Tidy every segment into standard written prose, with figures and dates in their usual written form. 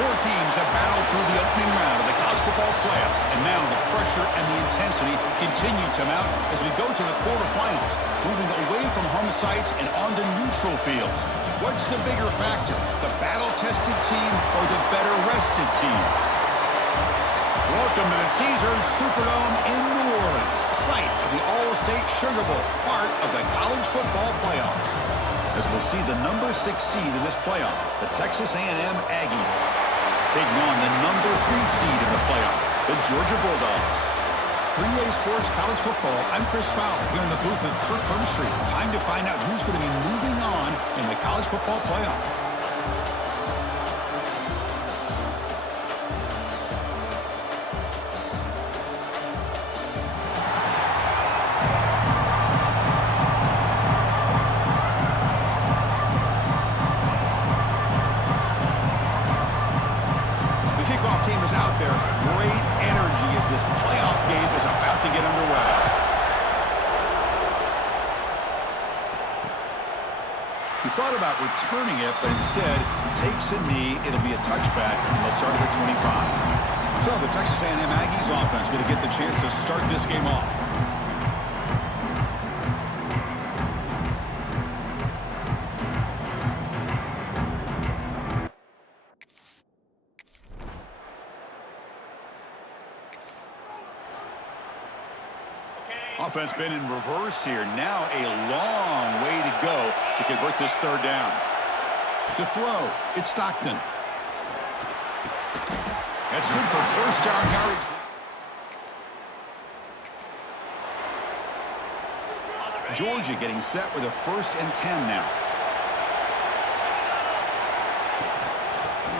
Four teams have battled through the opening round of the college football playoff, and now the pressure and the intensity continue to mount as we go to the quarterfinals, moving away from home sites and onto neutral fields. What's the bigger factor, the battle-tested team or the better-rested team? Welcome to the Caesars Superdome in New Orleans, site of the All-State Sugar Bowl, part of the college football playoff. As we'll see the number 6 seed in this playoff, the Texas A&M Aggies, taking on the number 3 seed in the playoff, the Georgia Bulldogs. For EA Sports College Football, I'm Chris Fowler here in the booth with Kirk Hermstreet. Time to find out who's going to be moving on in the college football playoff. Team is out there. Great energy as this playoff game is about to get underway. He thought about returning it, but instead takes a knee. It'll be a touchback, and they'll start at the 25. So the Texas A&M Aggies offense going to get the chance to start this game off. Offense been in reverse here. Now a long way to go to convert this third down. To throw, it's Stockton. That's good for first down yardage. Georgia getting set with a 1st and 10 now.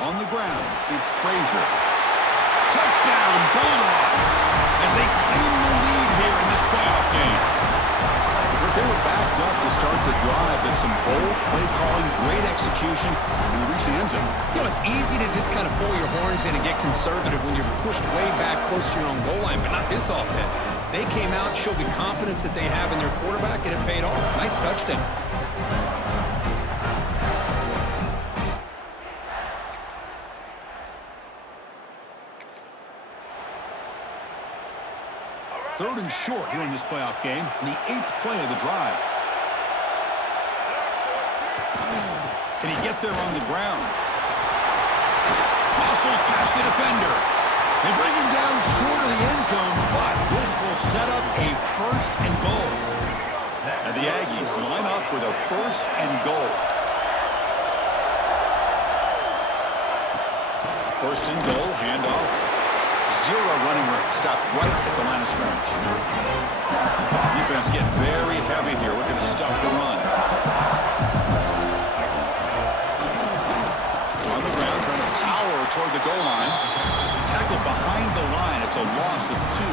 On the ground, it's Frazier. Touchdown, Bulldogs, as they claim the lead here in this playoff game. They were backed up to start the drive, but some bold play calling, great execution, and they reached the end zone. You know, it's easy to just kind of pull your horns in and get conservative when you're pushed way back close to your own goal line, but not this offense. They came out, showed the confidence that they have in their quarterback, and it paid off. Nice touchdown. Third and short here in this playoff game, in the 8th play of the drive. Can he get there on the ground? Muscles past the defender. They bring him down short of the end zone, but this will set up a 1st and goal. And the Aggies line up with a 1st and goal. 1st and goal, handoff. Zero running room, stopped right at the line of scrimmage. Defense getting very heavy here, looking to stuff the run. On the ground, trying to power toward the goal line. Tackled behind the line, it's a loss of 2.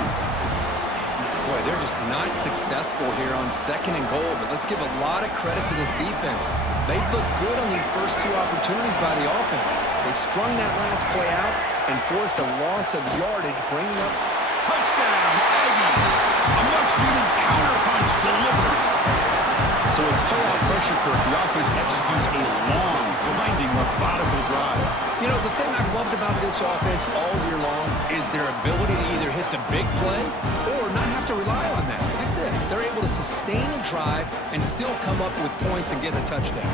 Boy, they're just not successful here on 2nd and goal, but let's give a lot of credit to this defense. They've looked good on these first 2 opportunities by the offense. They strung that last play out and forced a loss of yardage, bringing up touchdown, Aggies. A much-needed counterpunch delivered. So with playoff pressure, Kirk, the offense executes a long, grinding, methodical drive. You know, the thing I've loved about this offense all year long is their ability to either hit the big play or not have to rely on that. Look at this. They're able to sustain a drive and still come up with points and get a touchdown.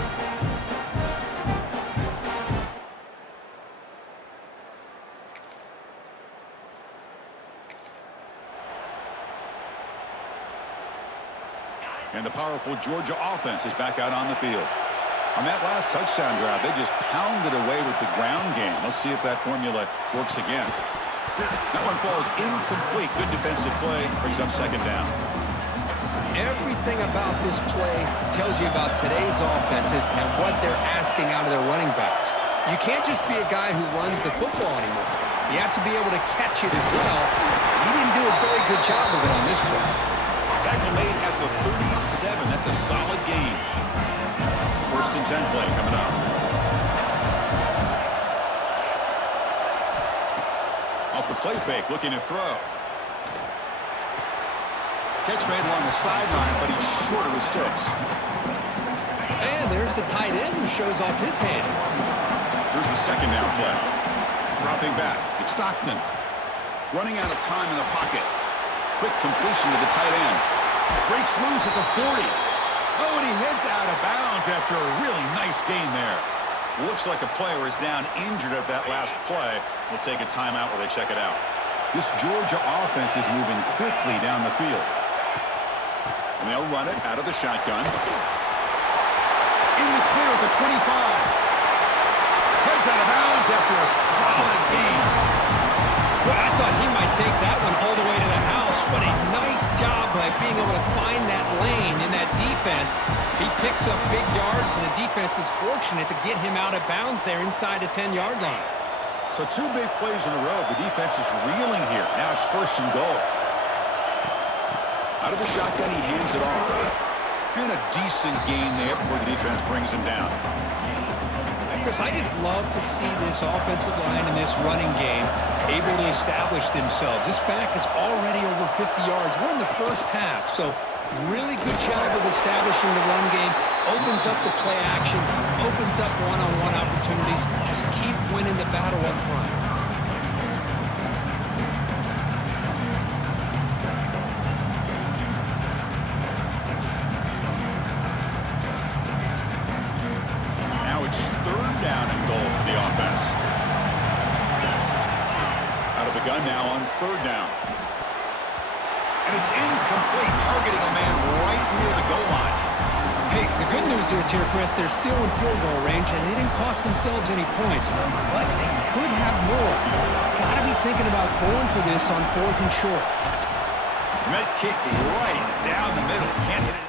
And the powerful Georgia offense is back out on the field. On that last touchdown drive, they just pounded away with the ground game. Let's see if that formula works again. That one falls incomplete. Good defensive play. Brings up 2nd down. Everything about this play tells you about today's offenses and what they're asking out of their running backs. You can't just be a guy who runs the football anymore. You have to be able to catch it as well. He didn't do a very good job of it on this play. Tackle made at the 37. That's a solid gain. 1st and 10 play coming up. Off the play fake, looking to throw. Catch made along the sideline, but he's short of his sticks. And there's the tight end who shows off his hands. Here's the second down play. Dropping back. It's Stockton. Running out of time in the pocket. Quick completion to the tight end. Breaks loose at the 40. Oh, and he heads out of bounds after a really nice gain there. Looks like a player is down injured at that last play. We'll take a timeout while they check it out. This Georgia offense is moving quickly down the field. And they'll run it out of the shotgun. In the clear at the 25. Heads out of bounds after a solid gain. But I thought he might take that one all the way to the house. What a nice job by being able to find that lane in that defense. He picks up big yards, and the defense is fortunate to get him out of bounds there inside the 10-yard line. So 2 big plays in a row. The defense is reeling here. Now it's 1st and goal. Out of the shotgun, he hands it off. And a decent gain there before the defense brings him down. Chris, I just love to see this offensive line in this running game able to establish themselves. This back is already over 50 yards. We're in the first half, so really good job of establishing the run game. Opens up the play action, opens up one-on-one opportunities. Just keep winning the battle up front. Gun now on 3rd down. And it's incomplete, targeting a man right near the goal line. Hey, the good news is here, Chris, they're still in field goal range, and they didn't cost themselves any points. But they could have more. Got to be thinking about going for this on 4th and short. Met kick right down the middle. Can't hit it.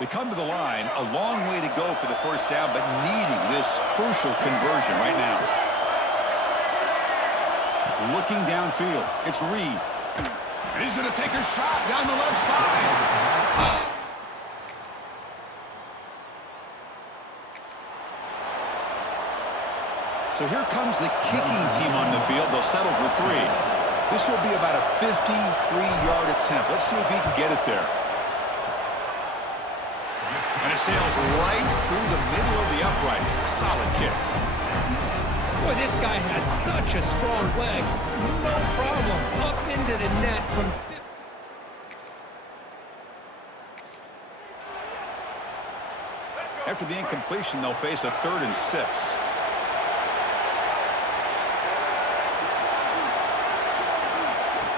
They come to the line, a long way to go for the 1st down, but needing this crucial conversion right now. Looking downfield, it's Reed. And he's going to take a shot down the left side. So here comes the kicking team on the field. They'll settle for 3. This will be about a 53-yard attempt. Let's see if he can get it there. And it sails right through the middle of the uprights. Solid kick. Boy, this guy has such a strong leg. No problem. Up into the net from 50. After the incompletion, they'll face a 3rd and 6.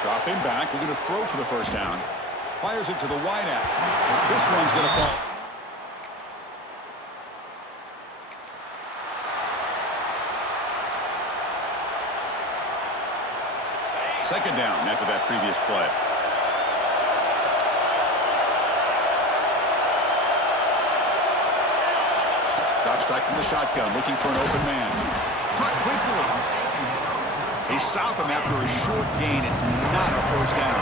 Dropping back, looking to throw for the 1st down. Fires it to the wide out. This one's going to fall. Second down after that previous play. Drops back from the shotgun, looking for an open man. Cut quickly. They stop him after a short gain. It's not a 1st down.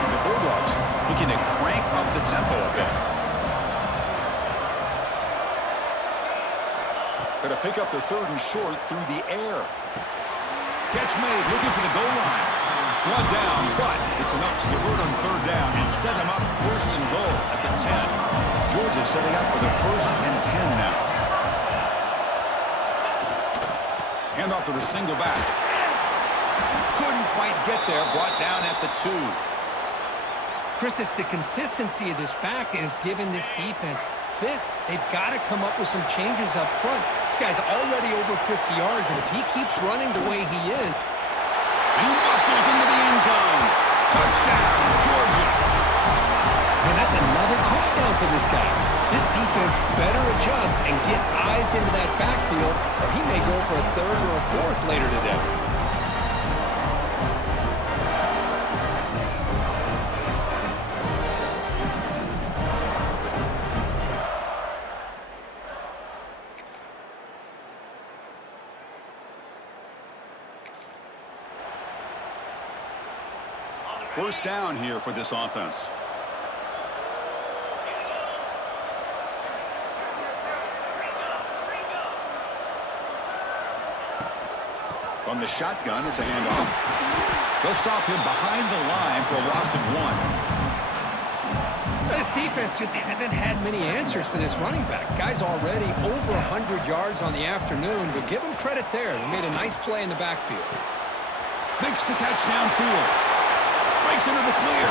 And the Bulldogs looking to crank up the tempo a bit. Going to pick up the 3rd and short through the air. Catch made, looking for the goal line. One down, but it's enough to convert on 3rd down and set him up 1st and goal at the 10. Georgia setting up for the 1st and 10 now. Hand off to the single back. Couldn't quite get there, brought down at the 2. Chris, it's the consistency of this back is giving this defense fits. They've got to come up with some changes up front. This guy's already over 50 yards, and if he keeps running the way he is. He muscles into the end zone. Touchdown, Georgia. And that's another touchdown for this guy. This defense better adjust and get eyes into that backfield, or he may go for a 3rd or a 4th later today. First down here for this offense. From the shotgun, it's a handoff. They'll stop him behind the line for a loss of 1. This defense just hasn't had many answers for this running back. Guy's already over 100 yards on the afternoon, but give him credit there. They made a nice play in the backfield. Makes the catch downfield. Breaks into the clear.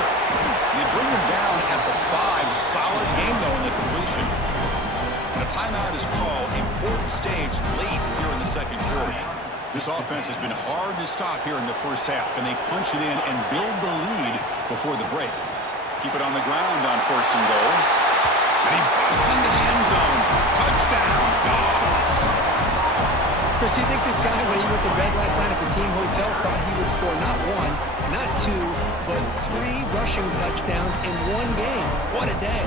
They bring him down at the 5. Solid game, though, in the completion. And a timeout is called. Important stage late here in the second quarter. This offense has been hard to stop here in the first half. Can they punch it in and build the lead before the break? Keep it on the ground on first and goal. And he busts into the end zone. Touchdown, Dogs. Chris, you think this guy, when he went to bed last night at the team hotel, thought he would score not 1, not 2, but 3 rushing touchdowns in one game? What a day.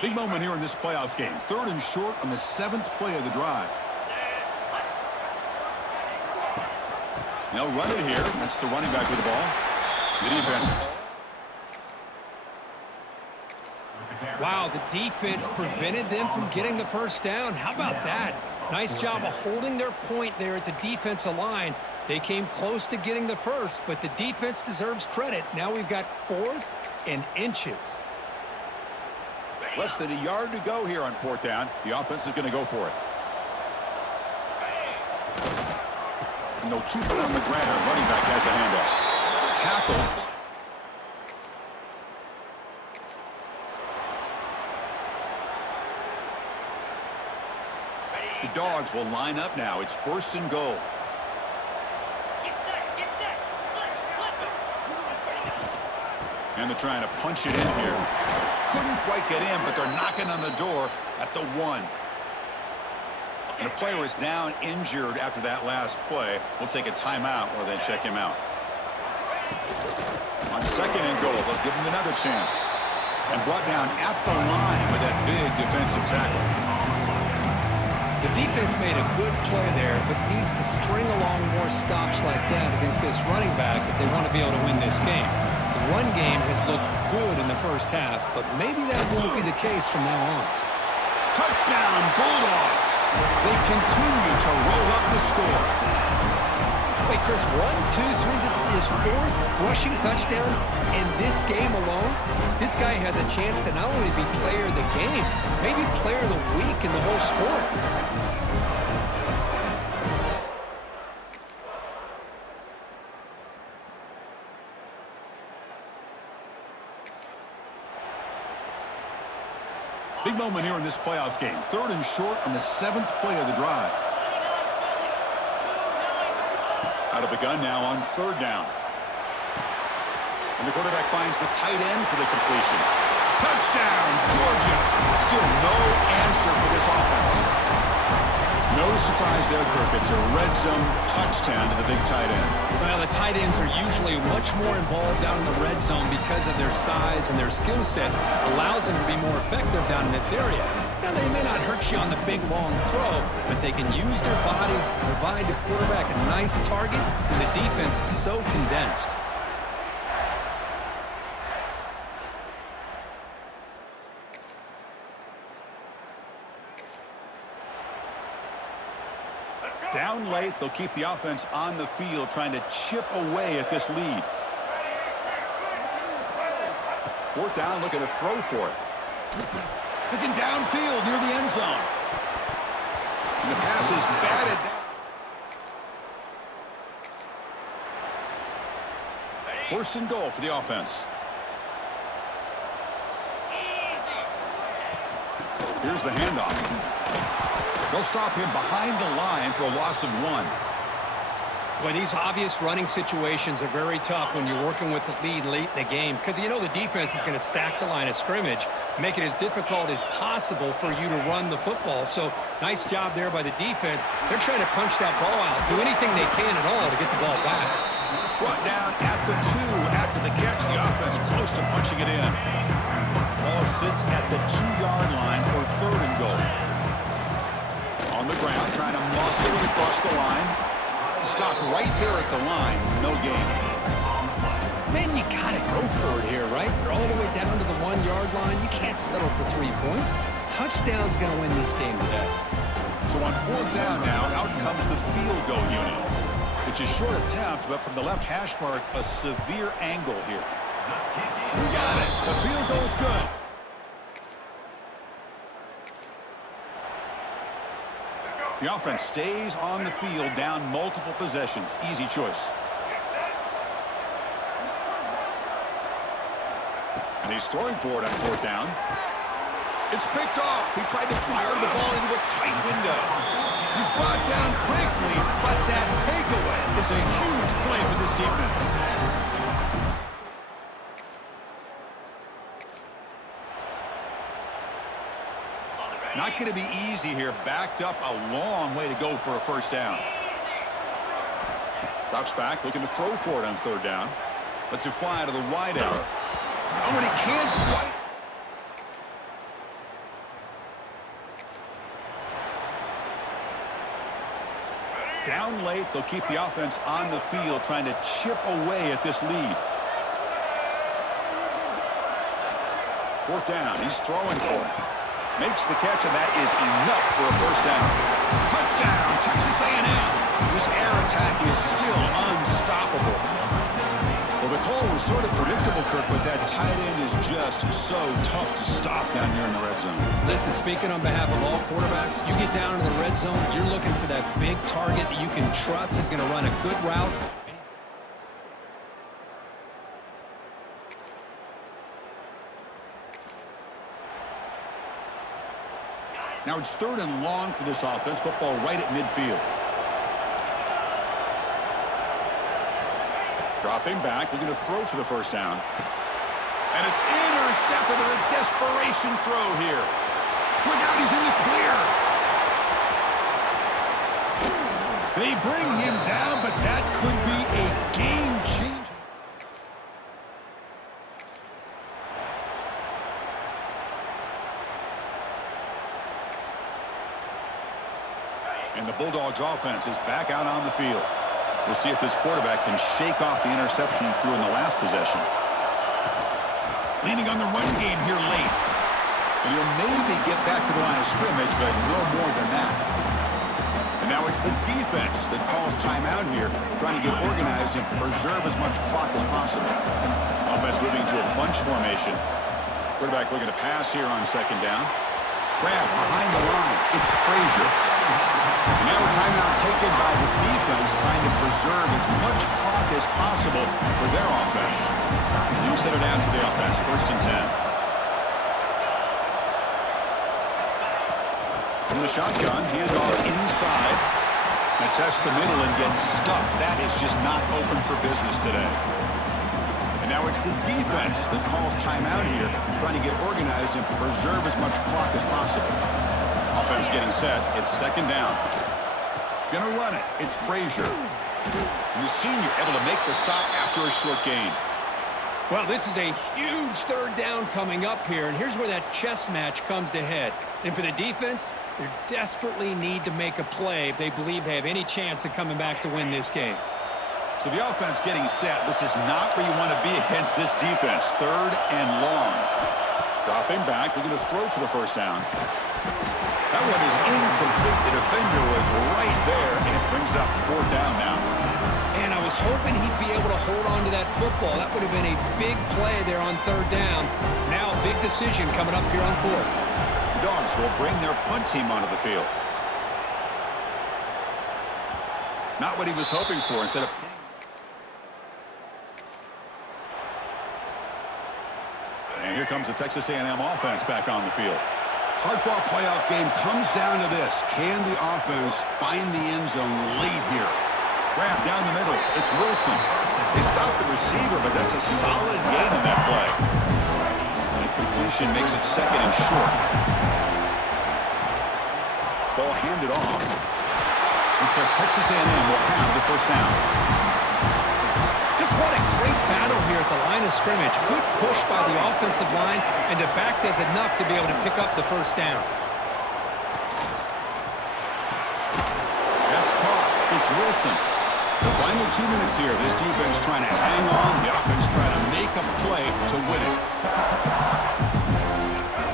Big moment here in this playoff game. 3rd and short on the 7th play of the drive. They'll run it here. That's the running back with the ball. The defense. Wow, the defense prevented them from getting the first down. How about that? Nice job of holding their point there at the defensive line. They came close to getting the first, but the defense deserves credit. Now we've got 4th and inches. Less than a yard to go here on 4th down. The offense is going to go for it. And they'll keep it on the ground. Running back has the handoff. Tackle. The Dogs will line up now. It's 1st and goal. Get set. Flip. And they're trying to punch it in here. Couldn't quite get in, but they're knocking on the door at the 1. And a player is down injured after that last play. We'll take a timeout while they check him out. On 2nd and goal, they'll give him another chance. And brought down at the line with that big defensive tackle. The defense made a good play there, but needs to string along more stops like that against this running back if they want to be able to win this game. The run game has looked good in the first half, but maybe that won't be the case from now on. Touchdown, Bulldogs. They continue to roll up the score. Wait, Chris, 1, 2, 3, this is his 4th rushing touchdown in this game alone. This guy has a chance to not only be player of the game, maybe player of the week in the whole sport. Big moment here in this playoff game. 3rd and short on the 7th play of the drive. Out of the gun now on 3rd down. And the quarterback finds the tight end for the completion. Touchdown, Georgia. Still no answer for this offense. No surprise there, Kirk. It's a red zone touchdown to the big tight end. Well, the tight ends are usually much more involved down in the red zone because of their size and their skill set allows them to be more effective down in this area. Now, they may not hurt you on the big, long throw, but they can use their bodies to provide the quarterback a nice target when the defense is so condensed. Down late, they'll keep the offense on the field trying to chip away at this lead. 4th down, looking to throw for it. Looking downfield near the end zone. And the pass is batted down. 1st and goal for the offense. Here's the handoff. They'll stop him behind the line for a loss of 1. Boy, these obvious running situations are very tough when you're working with the lead late in the game because you know the defense is going to stack the line of scrimmage, make it as difficult as possible for you to run the football. So nice job there by the defense. They're trying to punch that ball out, do anything they can at all to get the ball back. Brought down at the 2 after the catch. The offense close to punching it in. Ball sits at the 2-yard line for 3rd and goal. On the ground, trying to muscle it across the line. Stopped right there at the line. No gain. Man, you got to go for it here, right? You're all the way down to the 1-yard line. You can't settle for 3 points. Touchdown's going to win this game today. So on 4th down now, out comes the field goal unit. It's a short attempt, but from the left hash mark, a severe angle here. We got it. The field goal's good. The offense stays on the field, down multiple possessions. Easy choice. And he's throwing for it on 4th down. It's picked off. He tried to fire the ball into a tight window. He's brought down quickly, but that takeaway is a huge play for this defense. Not going to be easy here. Backed up a long way to go for a 1st down. Drops back, looking to throw for it on 3rd down. Lets it fly to the wide out. Oh, and he can't quite. Down late, they'll keep the offense on the field, trying to chip away at this lead. 4th down, he's throwing for it. Makes the catch, and that is enough for a 1st down. Touchdown, Texas A&M. This air attack is still unstoppable. Well, the call was sort of predictable, Kirk, but that tight end is just so tough to stop down here in the red zone. Listen, speaking on behalf of all quarterbacks, you get down into the red zone, you're looking for that big target that you can trust is going to run a good route. Now it's 3rd and long for this offense. Football right at midfield. Dropping back, looking to throw for the 1st down. And it's intercepted with a desperation throw here. Look out, he's in the clear. They bring him down, but that could be a game changer. And the Bulldogs offense is back out on the field. We'll see if this quarterback can shake off the interception he threw in the last possession. Leaning on the run game here late. And he'll maybe get back to the line of scrimmage, but no more than that. And now it's the defense that calls timeout here, trying to get organized and preserve as much clock as possible. Offense moving to a bunch formation. Quarterback looking to pass here on 2nd down. Grab behind the line. It's Frazier. And now a timeout taken by the defense, trying to preserve as much clock as possible for their offense. New set it down to the offense. 1st and 10. From the shotgun, handoff inside. And tests the middle and gets stuck. That is just not open for business today. And now it's the defense that calls timeout here, trying to get organized and preserve as much clock as possible. Offense getting set. It's 2nd down. Gonna run it. It's Frazier. And the senior able to make the stop after a short gain. Well, this is a huge 3rd down coming up here, and here's where that chess match comes to head. And for the defense, they desperately need to make a play if they believe they have any chance of coming back to win this game. So the offense getting set. This is not where you want to be against this defense. 3rd and long. Dropping back, looking to throw for the 1st down. That one is incomplete. The defender was right there, and it brings up 4th down now. And I was hoping he'd be able to hold on to that football. That would have been a big play there on 3rd down. Now a big decision coming up here on 4th. The Dogs will bring their punt team onto the field. Not what he was hoping for. Instead of and here comes the Texas A&M offense back on the field. Hard-fought playoff game comes down to this. Can the offense find the end zone late here? Grab down the middle. It's Wilson. They stopped the receiver, but that's a solid gain in that play. The completion makes it second and short. Ball handed off. Looks like Texas A&M will have the first down. Just what a great battle here at the line of scrimmage. Good push by the offensive line, and the back does enough to be able to pick up the first down. That's caught. It's Wilson. The final 2 minutes here. This defense trying to hang on. The offense trying to make a play to win it.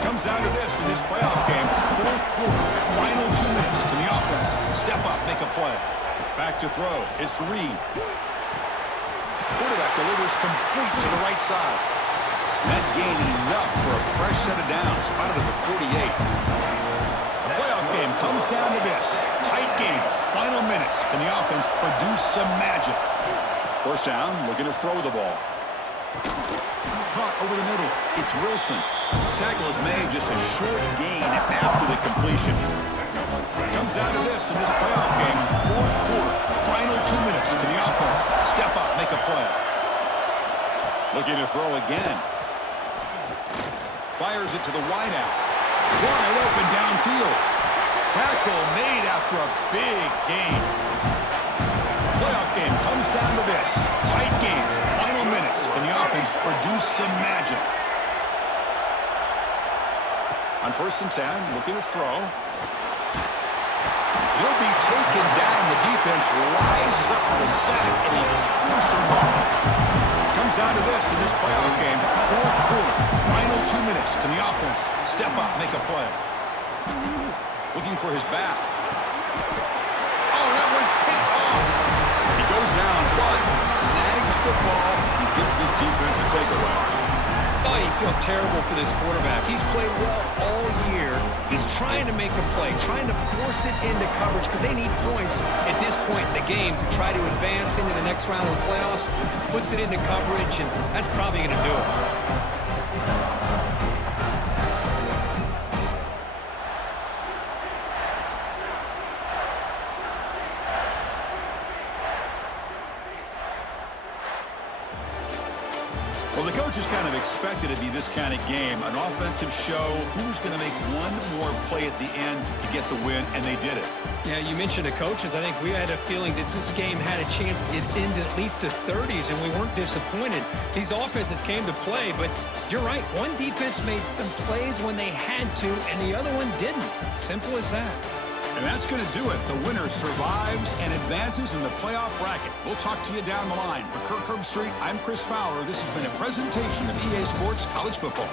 Comes down to this in this playoff game. Fourth quarter. Final 2 minutes. Can the offense step up, make a play? Back to throw. It's Reed. Quarterback delivers complete to the right side. That gain enough for a fresh set of downs. Spotted at the 48. The playoff game comes down to this. Tight game. Final minutes. Can the offense produce some magic? First down, looking to throw the ball. Caught over the middle. It's Wilson. Tackle is made, just a short gain after the completion. Comes down to this in this playoff game. Fourth quarter. Final 2 minutes. Can the offense step up, make a play? Looking to throw again. Fires it to the wideout. Wide open downfield. Tackle made after a big gain. Playoff game comes down to this. Tight game. Final minutes. Can the offense produce some magic? On 1st and 10, looking to throw. He'll be taken down. The defense rises up with a sack at a crucial moment. Comes down to this in this playoff game. Fourth quarter. Final 2 minutes. Can the offense step up, make a play? Looking for his back. Oh, that one's picked off. He goes down, but snags the ball. He gives this defense a takeaway. Oh, you feel terrible for this quarterback. He's played well all year. He's trying to make a play, trying to force it into coverage because they need points at this point in the game to try to advance into the next round of the playoffs. Puts it into coverage, and that's probably going to do it. Well, the coaches kind of expected it to be this kind of game, an offensive show. Who's going to make one more play at the end to get the win, and they did it. Yeah, you mentioned the coaches. I think we had a feeling that this game had a chance to get into at least the 30s, and we weren't disappointed. These offenses came to play, but you're right. One defense made some plays when they had to, and the other one didn't. Simple as that. And that's going to do it. The winner survives and advances in the playoff bracket. We'll talk to you down the line. For Kirk Herbstreit, I'm Chris Fowler. This has been a presentation of EA Sports College Football.